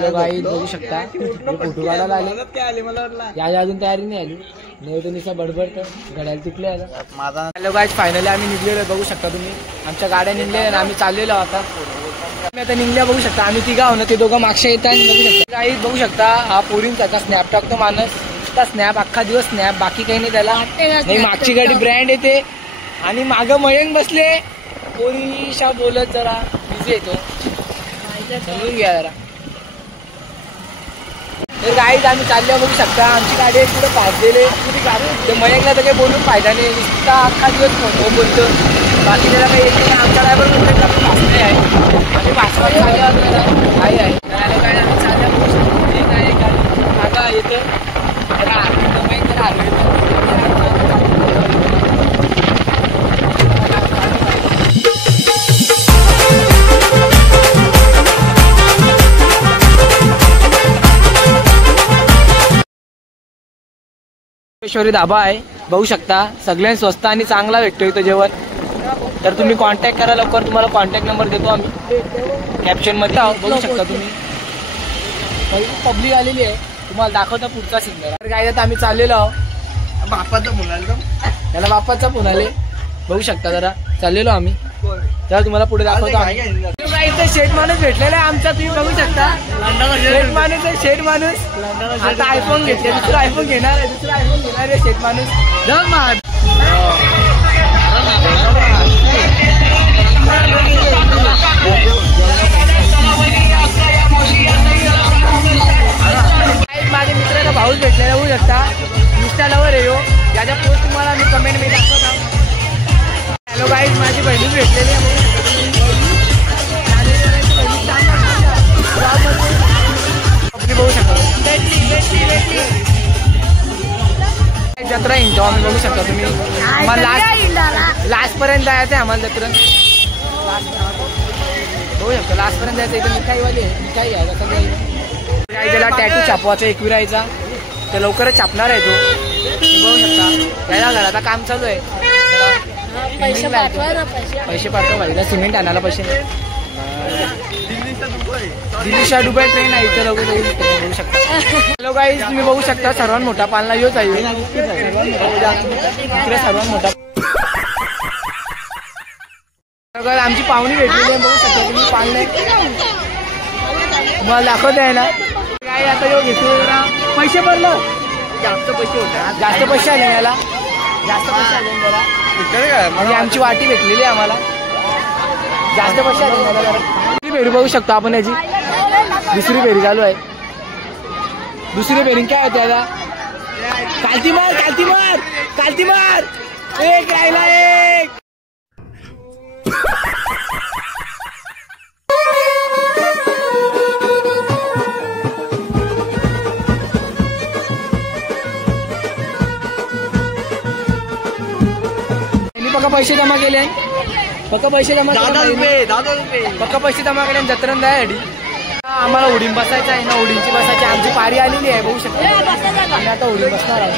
Hello guys बघू शकता photo काढायला आले या अजून तयारी नाही आली निसा बडबड घड्याला तुटले आता हॅलो गाईज फायनली आम्ही निघलेलो बघू शकता तुम्ही आमच्या गाड्या निघले आणि आम्ही चाललेलो आता आम्ही आता निघल्या बघू शकता आम्ही तिघा आहो ना ते दोघं मागच्या येतात बघू शकता गाईज बघू शकता हा पोरींचा स्नॅप टाकतो माणूस स्नॅप अख्खा दिवस स्नॅप बाकी काही नाही त्याला नाही मागची गाडी ब्रँड येते आणि मागं मयंक बसले पोरीशा बोलत जरा बिझी येतो समजून घ्या जरा तर गाईज आम्ही चालल्या बघू शकता आमची गाडी पुढे पाजलेले ते मयंकला तर काही बोलून फायदा नाही नुसता अख्खा दिवस फोन बोलतो बाकी त्याला काही येते आमचा ड्रायव्हर बोलतो भासणे आहे आणि भासवायला काय आहे काय आम्ही चालल्या बघू शकतो काय गाडी मागा येते ईश्वरी धाबा आहे बघू शकता सगळ्यांनी स्वस्त आणि चांगला भेटतो इथं जेवण तर तुम्ही कॉन्टॅक्ट करा लवकर तुम्हाला कॉन्टॅक्ट नंबर देतो आम्ही कॅप्शन मध्ये बघू शकता तुम्ही पब्लिक आलेली आहे तुम्हाला दाखवता पुढचा सिग्नल तर काय आम्ही चाललेलो आहोत बापाचा फोन आला त्याला बापाचा फोन आले बघू शकता जरा चाललेलो आम्ही तर तुम्हाला पुढे दाखवतो इथे शेठ माणूस भेटलेला आहे आमचा तुम्ही बघू शकता शेठ माणूस आहे शेठ माणूस आता आयफोन घेतले दुसरा आयफोन घेणार आहे शेठ माणूस माझ्या मित्राला भाऊच भेटलेला होऊ शकता इंस्टा लवर आहे ज्याच्या पोस्ट तुम्हाला मी कमेंट मध्ये दाखवतो हॅलो गाईज माझी बहिणीच भेटलेली आहे बघू शकता जत्रा इंटो आम्ही बघू शकता तुम्ही लास्ट पर्यंत जायचं आहे आम्हाला जत्रा बघू शकता लास्ट पर्यंत जायचं इथे मिठाईवाली आहे मिठाई आहे कसं त्याला टॅटू छापवायचा एकविरायचा तर लवकरच छापणार आहे तो बघू शकता त्याला घराचा काम चालू आहे पैसे पाठवा पाहिजे सिमेंट आणायला पैसे दिल्ली दुबई ट्रेन आहे इथे लवकर बघू शकता हॅलो गाईज तुम्ही बघू शकता सर्वात मोठा पालना योच आहे इकडे सर्वात मोठा आमची पाहुणी भेटलेली आहे बघू शकता तुम्ही पालने तुम्हाला दाखवत आहे ना काय आता यो घेतो पैसे भरलं जास्त पैसे होते जास्त पैसे आले याला जास्त पैसे आले जरा म्हणजे आमची वाटी भेटलेली आहे आम्हाला जास्त पैसे आले मला जरा दुसरी फेरी बघू शकतो आपण याची दुसरी फेरी चालू आहे दुसरी फेरी काय होते आता कालती मार कालती मार कालती मार एक राहिला एक पक्का पैसे जमा केले पक्का पैसे जमा पक्का पैसे जमा केले जत्रण जायसाठी आम्हाला उडीन बसायचं आहे ना उडींची बसायची आमची पारी आलेली आहे बघू शकता आम्ही आता उडीन बसणार आहोत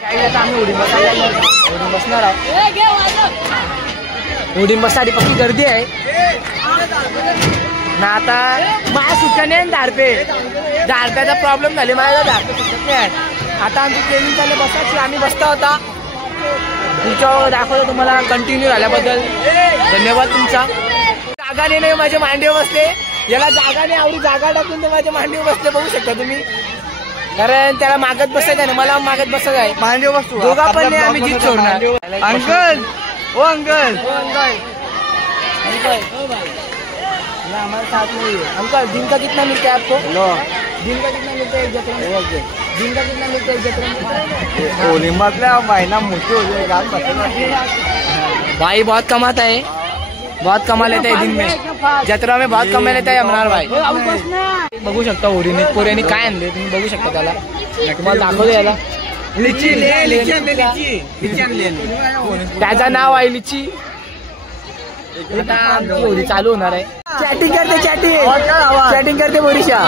काय आता आम्ही उडीन बसायला उडीन बसणार आहोत उडीन बससाठी पक्की गर्दी आहे ना आता माझ्या सुट्ट्या नाही दारप्याचा प्रॉब्लेम झाले माझ्या दारपे सुटत नाही आता आमची ट्रेनिंग चालू बसायची आम्ही बसता होता तुमच्यावर दाखवतो तुम्हाला कंटिन्यू झाल्याबद्दल धन्यवाद तुमचा जागा नाही माझ्या मांडीवर बसले याला जागा नाही आवडी जागा टाकून ते माझ्या मांडीवर बसले बघू शकता तुम्ही कारण त्याला मागत बसायचं आहे मला मागत बसायचं आहे मांडीवर बसतो दोघा पण नाही आम्ही जीत सोडणार अंकल ओ अंकल हमारे साथ नहीं है अंकल दिन का कितना मिलता है आपको दिन का कितना मिलता है एक जत्रा दिन का कितना मिलता है एक जत्रा होली मतलब महीना मोटी हो जाएगा भाई बहुत कमाता है बहुत कमा लेता है दिन में जत्रा में बहुत कमा लेता है अमरार भाई बघू शकता होळीने पोऱ्याने काय आणले तुम्ही बघू शकता त्याला तुम्हाला दाखवतो याला त्याचं नाव आहे लिची आता आमची होळी चालू होणार आहे चॅटिंग करते बोरीशा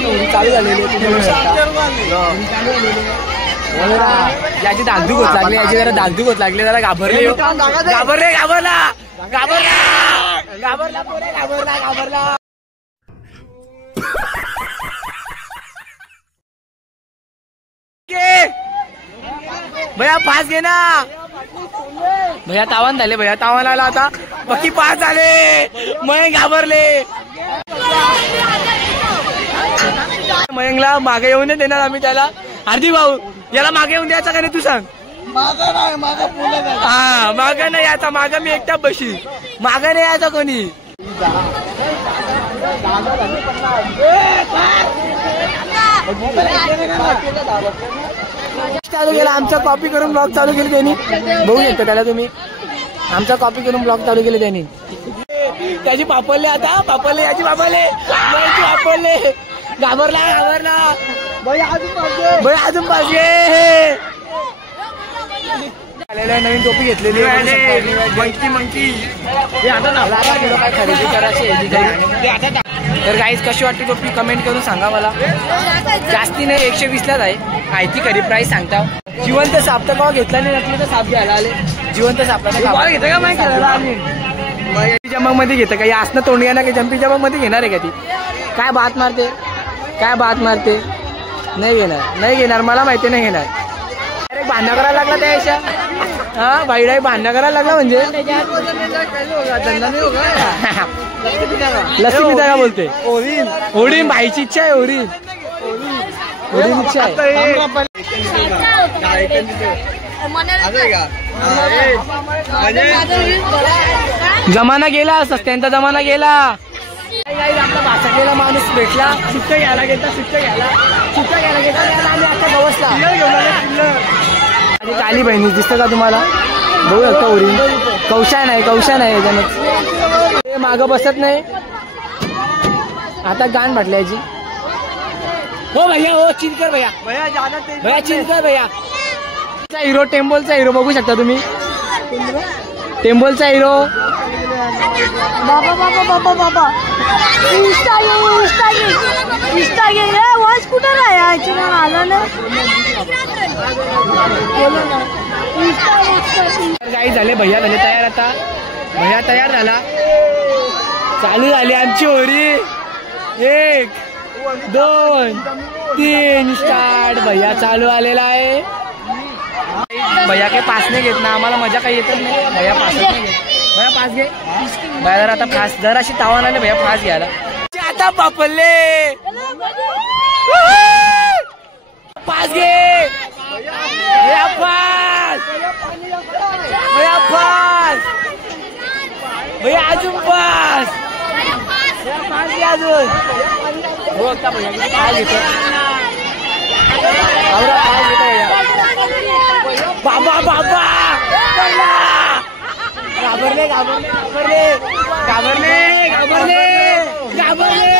होळी चालू झालेली याची धाकधूक होत लागली याची जरा धाकधूक होत लागली जरा घाबरला घाबरला पोरे, घाबरला. भैया पास घे ना. भैया तावान झाले, भैया तावान आला आता. बाकी पास झाले. मयंक घाबरले. मयंकला मागे येऊन नाही देणार आम्ही त्याला. हार्दिक भाऊ याला मागे येऊन द्यायचा का नाही तू सांग. हा मागं नाही यायचा. मागं मी एकटा बशी. मागं नाही यायचा कोणी. चालू केला आमचा. कॉपी करून ब्लॉग चालू केली त्यांनी. बघू शकता त्याला तुम्ही. आमचा कॉपी करून ब्लॉग चालू केले त्यांनी. त्याची पापडले आता. पापडले याची पापडले. घाबरला. भैया अजून पाहिजे. नवीन टोपी घेतलेली. मंकी काय खरेदी करायची. तर गाईज कशी वाटते टोपी कमेंट करून सांगा मला. जास्ती नाही 120लाच आहे. माहिती खरी प्राईस सांगता. जिवंत साप तर घेतला नाही. नसलं तर साप घ्यायला आले. जिवंत सापला घेतं का माहिती. जमक मध्ये घेतं का. असणं तोंड ना की जम्पी जमक मध्ये घेणार आहे का ती. काय बात मारते. नाही घेणार. मला माहिती नाही घेणार. अरे भांडण करायला लागला त्या याच्या. हा बाईडाई भांडण करायला लागला म्हणजे. लस्सी पिता का बोलते. ओरीन भाईची इच्छा आहे. ओरीन इच्छा आहे. जमाना गेला. सस्त्यांचा जमाना गेला. आपला भाषा माणूस भेटला. सुट्ट्या घ्यायला आम्ही आता गवसला. आणि काली बहिणी दिसतं का तुम्हाला. बघू शकता ओरीन. कौशा नाही याच्यानं. मागं बसत नाही. आता गाण म्हटलं याची. हो भैया हो चिनकर भैया चिनकर भैया. हिरो टेम्पलचा हिरो बघू शकता तुम्ही. टेम्पलचा हिरो. बाबा इंस्टा वॉच कुठे राहायची मला आलं ना. काही झाले. भैया झाले तयार आता. भैया तयार झाला. चालू झाली आमची होरी. 1 2 3 स्टार्ट. भैया चालू आलेला आहे. भैया काही पास नाही घेत ना. आम्हाला मजा काही येतच नाही. भैया पास नाही घेत. भैया पास घे. भैया जर आता फास जर अशी तावान आले भैया फास घ्यायला. आता बापले पास घे. भैया पास. भैया अजून पास. अजून हो का भैया पास घेतो. बाबा घाबरले.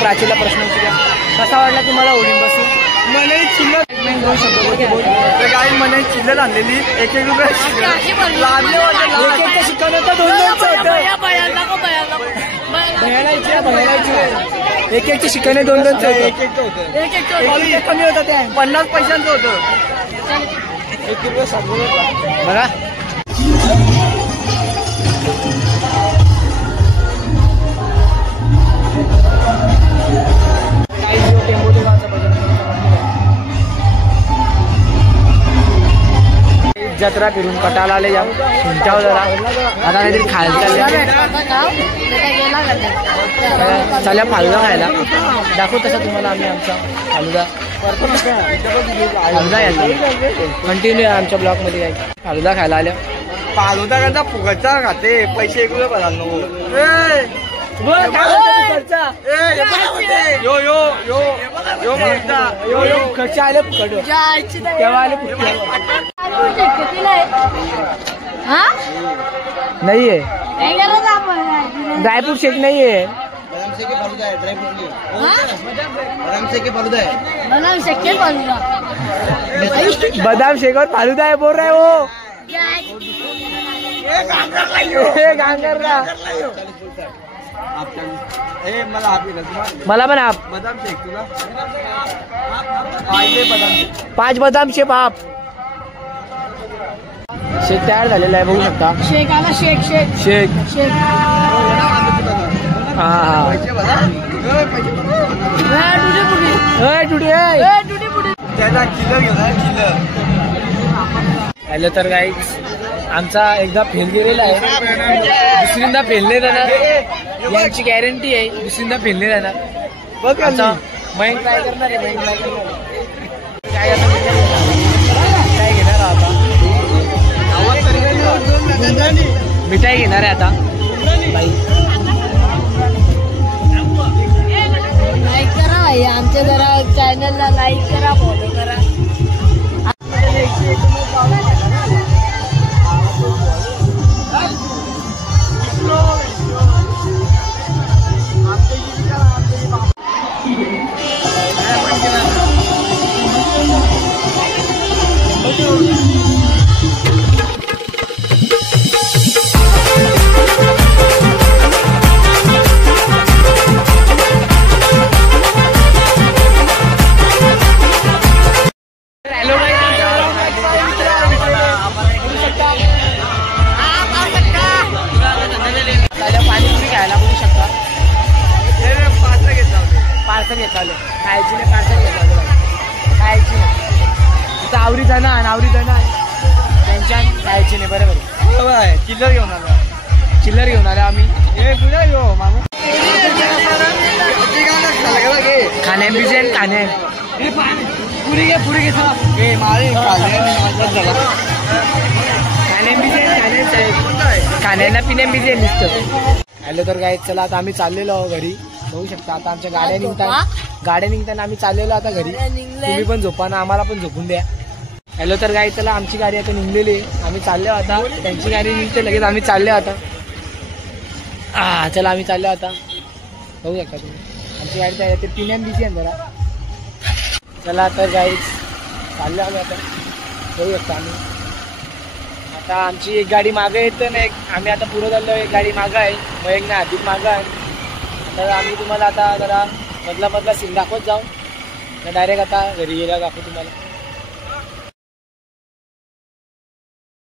प्राचीला प्रश्न कसा वाटला तुम्हाला ओढीन बसून? मला चिल्लर मला चिल्लर आणलेली 1-1 रुपये शिकवलं तर 2-2चं होतं. एक शिकवणे 2-2चं होतं. कमी होतं त्या 50 पैशांचं होतं. 1 रुपये 7 बघा. टेम्पो जत्रा फिरून कटाला आले जाऊ तुमच्यावर जरा आता काहीतरी खायला चालले चला फालुदा खायला दाखवू तसं तुम्हाला आम्ही आमचा फालुदा कंटिन्यू आमच्या ब्लॉग मध्ये काय फालुदा खायला आल्या फालुदा त्यांचा फुगटचा खाते पैसे इकडे बघा खर्च आले फुकट तेव्हा आले फुकट नाहीये ड्रायफ्रूट शेक नाहीये बदाम शेक और फालुदा है बोल रहे हो मला पण आप बदाम शेक तुला 5 बदाम शेक आप शेक तयार झालेला आहे बघू शकता शेक आला शेक शेक शेक शेक हा हॅलो तर गाईज आमचा एकदा फेल गेलेला आहे दुसरींदा फेल नाही राहणार यांची गॅरंटी आहे दुसरींदा फेल नाही राहणार बघ आमचा मयंक ट्राय करणार आहे मयंक ट्राय करणार काय काय घेणार आता मिठाई घेणार आहे आता लाईक करा भाई आमच्या जरा चॅनलला लाईक करा फॉलो करा पाणीपुरी खायला बघू शकता पार्सल घेतलं खायची नाही पार्सल घेतलं खायची नाही तिथं आवरी जाणं त्यांच्या खायची नाही बरोबर चिल्लर घेऊन आलो चिल्लर घेऊन आलो आम्ही खाण्या बिजेन खाणे पुरी घे खाण्यांना पिण्या बिजेन दिसतं हॅलो तर काय चला आता आम्ही चाललेलो आहोत घरी बघू शकता आता आमच्या गाड्या निघताना आम्ही चाललेलो आता घरी तुम्ही पण झोपा ना आम्हाला पण झोपून द्या हॅलो तर काय चला आमची गाडी आता निघलेली आहे आम्ही चाललो आता त्यांची गाडी निघते लगेच आम्ही चाललो आता चला आम्ही चाललो आता बघू शकता तुम्ही आमची गाडी काय ते पिण्यान बिझी आहे जरा चला तर गाडी चाललो आम्ही आता बघू शकता आम्ही आता आमची एक गाडी मागं येतं ना आम्ही आता पुढे चाललो एक गाडी मागं आहे मग एक ना अधिक मागं आहे तर आम्ही तुम्हाला आता जरा मधला सीन दाखवत जाऊ डायरेक्ट आता घरी गेला दाखवू तुम्हाला